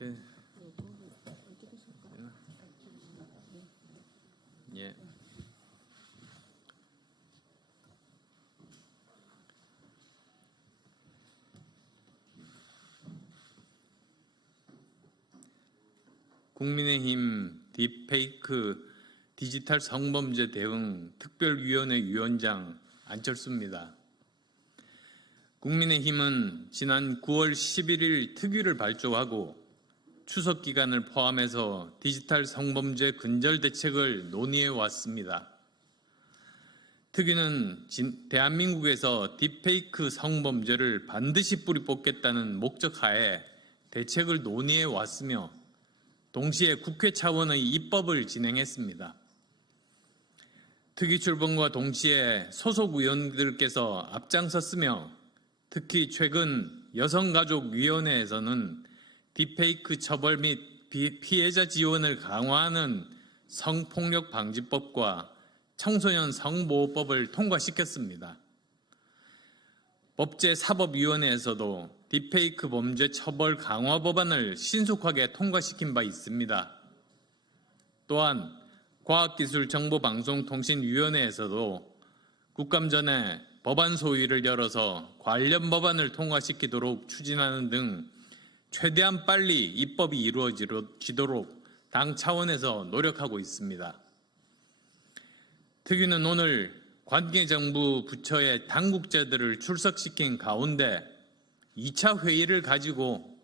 네. 예. 국민의힘 딥페이크 디지털 성범죄 대응 특별위원회 위원장 안철수입니다. 국민의힘은 지난 9월 11일 특위를 발족하고 추석 기간을 포함해서 디지털 성범죄 근절 대책을 논의해 왔습니다. 특위는 대한민국에서 딥페이크 성범죄를 반드시 뿌리 뽑겠다는 목적 하에 대책을 논의해 왔으며 동시에 국회 차원의 입법을 진행했습니다. 특위 출범과 동시에 소속 의원들께서 앞장섰으며 특히 최근 여성가족위원회에서는 딥페이크 처벌 및 피해자 지원을 강화하는 성폭력방지법과 청소년 성보호법을 통과시켰습니다. 법제사법위원회에서도 딥페이크 범죄 처벌 강화 법안을 신속하게 통과시킨 바 있습니다. 또한 과학기술정보방송통신위원회에서도 국감 전에 법안 소위를 열어서 관련 법안을 통과시키도록 추진하는 등 최대한 빨리 입법이 이루어지도록 당 차원에서 노력하고 있습니다. 특위는 오늘 관계정부 부처의 당국자들을 출석시킨 가운데 2차 회의를 가지고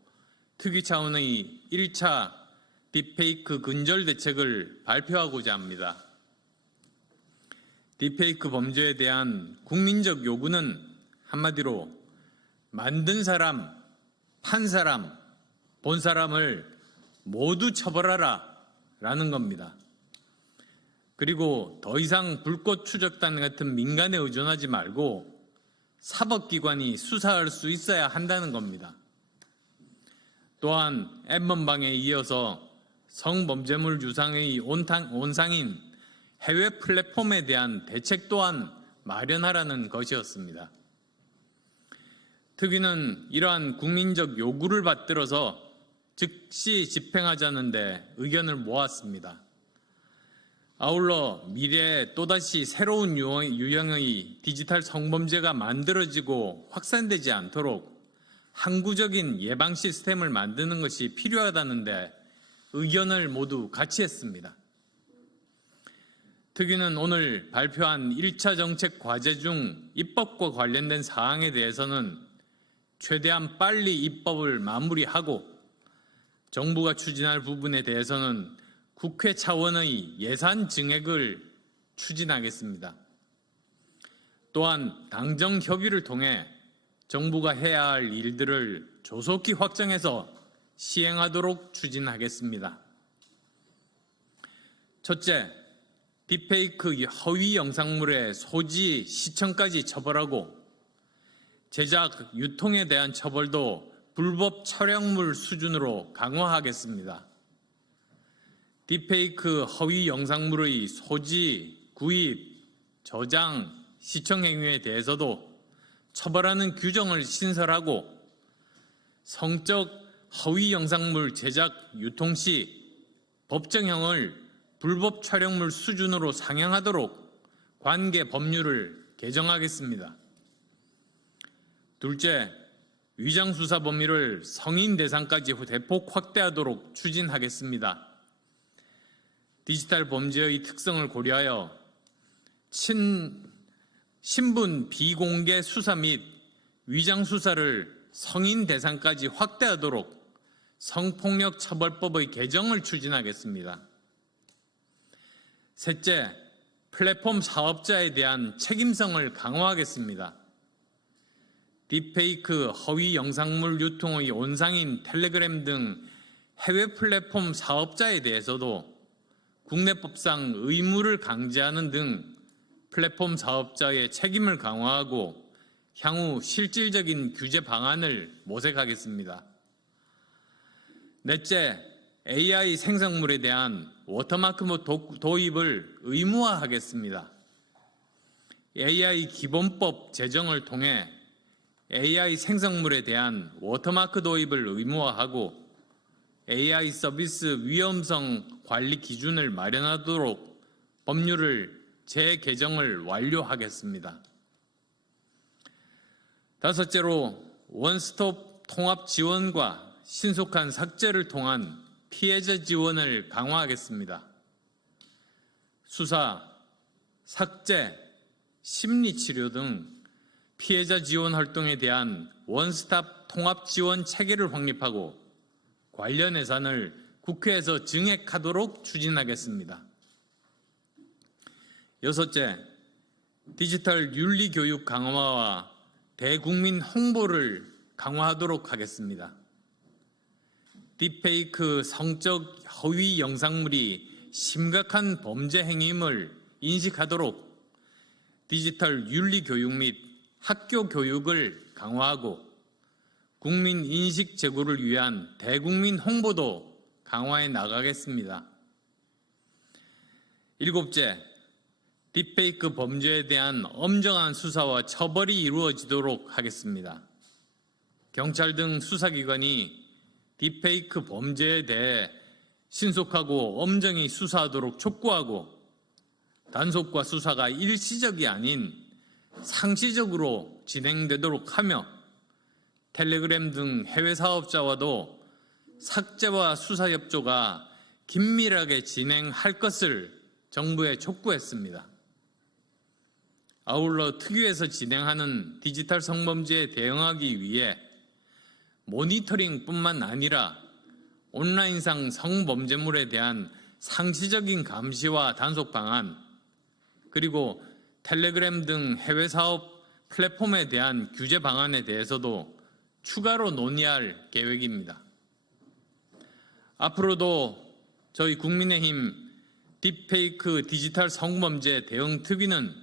특위 차원의 1차 딥페이크 근절 대책을 발표하고자 합니다. 딥페이크 범죄에 대한 국민적 요구는 한마디로 만든 사람, 판 사람, 본 사람을 모두 처벌하라 라는 겁니다. 그리고 더 이상 불꽃 추적단 같은 민간에 의존하지 말고 사법기관이 수사할 수 있어야 한다는 겁니다. 또한 엠번방에 이어서 성범죄물 유상의 온상인 해외 플랫폼에 대한 대책 또한 마련하라는 것이었습니다. 특위는 이러한 국민적 요구를 받들어서 즉시 집행하자는 데 의견을 모았습니다. 아울러 미래에 또다시 새로운 유형의 디지털 성범죄가 만들어지고 확산되지 않도록 항구적인 예방 시스템을 만드는 것이 필요하다는 데 의견을 모두 같이 했습니다. 특위는 오늘 발표한 1차 정책 과제 중 입법과 관련된 사항에 대해서는 최대한 빨리 입법을 마무리하고 정부가 추진할 부분에 대해서는 국회 차원의 예산 증액을 추진하겠습니다. 또한 당정 협의를 통해 정부가 해야 할 일들을 조속히 확정해서 시행하도록 추진하겠습니다. 첫째, 딥페이크 허위 영상물의 소지, 시청까지 처벌하고 제작, 유통에 대한 처벌도 불법 촬영물 수준으로 강화하겠습니다. 딥페이크 허위 영상물의 소지, 구입, 저장, 시청 행위에 대해서도 처벌하는 규정을 신설하고 성적 허위 영상물 제작, 유통 시 법정형을 불법 촬영물 수준으로 상향하도록 관계 법률을 개정하겠습니다. 둘째, 위장수사 범위를 성인 대상까지 대폭 확대하도록 추진하겠습니다. 디지털 범죄의 특성을 고려하여 신분 비공개 수사 및 위장수사를 성인 대상까지 확대하도록 성폭력 처벌법의 개정을 추진하겠습니다. 셋째, 플랫폼 사업자에 대한 책임성을 강화하겠습니다. 딥페이크 허위 영상물 유통의 온상인 텔레그램 등 해외 플랫폼 사업자에 대해서도 국내법상 의무를 강제하는 등 플랫폼 사업자의 책임을 강화하고 향후 실질적인 규제 방안을 모색하겠습니다. 넷째, AI 생성물에 대한 워터마크 도입을 의무화하겠습니다. AI 기본법 제정을 통해 AI 생성물에 대한 워터마크 도입을 의무화하고 AI 서비스 위험성 관리 기준을 마련하도록 법률을 재개정을 완료하겠습니다. 다섯째로 원스톱 통합 지원과 신속한 삭제를 통한 피해자 지원을 강화하겠습니다. 수사, 삭제, 심리치료 등 피해자 지원 활동에 대한 원스톱 통합 지원 체계를 확립하고 관련 예산을 국회에서 증액하도록 추진하겠습니다. 여섯째, 디지털 윤리 교육 강화와 대국민 홍보를 강화하도록 하겠습니다. 딥페이크 성적 허위 영상물이 심각한 범죄 행위임을 인식하도록 디지털 윤리 교육 및 학교 교육을 강화하고 국민 인식 제고를 위한 대국민 홍보도 강화해 나가겠습니다. 일곱째, 딥페이크 범죄에 대한 엄정한 수사와 처벌이 이루어지도록 하겠습니다. 경찰 등 수사기관이 딥페이크 범죄에 대해 신속하고 엄정히 수사하도록 촉구하고 단속과 수사가 일시적이 아닌 상시적으로 진행되도록 하며 텔레그램 등 해외 사업자와도 삭제와 수사 협조가 긴밀하게 진행할 것을 정부에 촉구했습니다. 아울러 특위에서 진행하는 디지털 성범죄에 대응하기 위해 모니터링뿐만 아니라 온라인상 성범죄물에 대한 상시적인 감시와 단속 방안, 그리고 텔레그램 등 해외 사업 플랫폼에 대한 규제 방안에 대해서도 추가로 논의할 계획입니다. 앞으로도 저희 국민의힘 딥페이크 디지털 성범죄 대응 특위는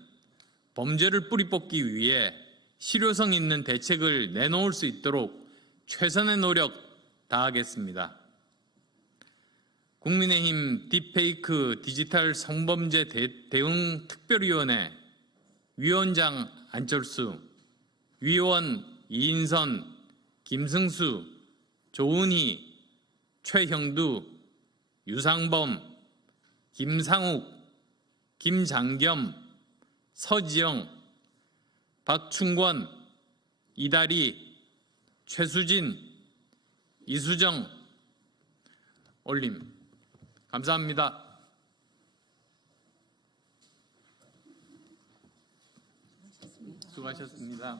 범죄를 뿌리 뽑기 위해 실효성 있는 대책을 내놓을 수 있도록 최선의 노력 다하겠습니다. 국민의힘 딥페이크 디지털 성범죄 대응 특별위원회 위원장 안철수, 위원 이인선, 김승수, 조은희, 최형두, 유상범, 김상욱, 김장겸, 서지영, 박충권, 이다리, 최수진, 이수정, 올림. 감사합니다. 수고하셨습니다.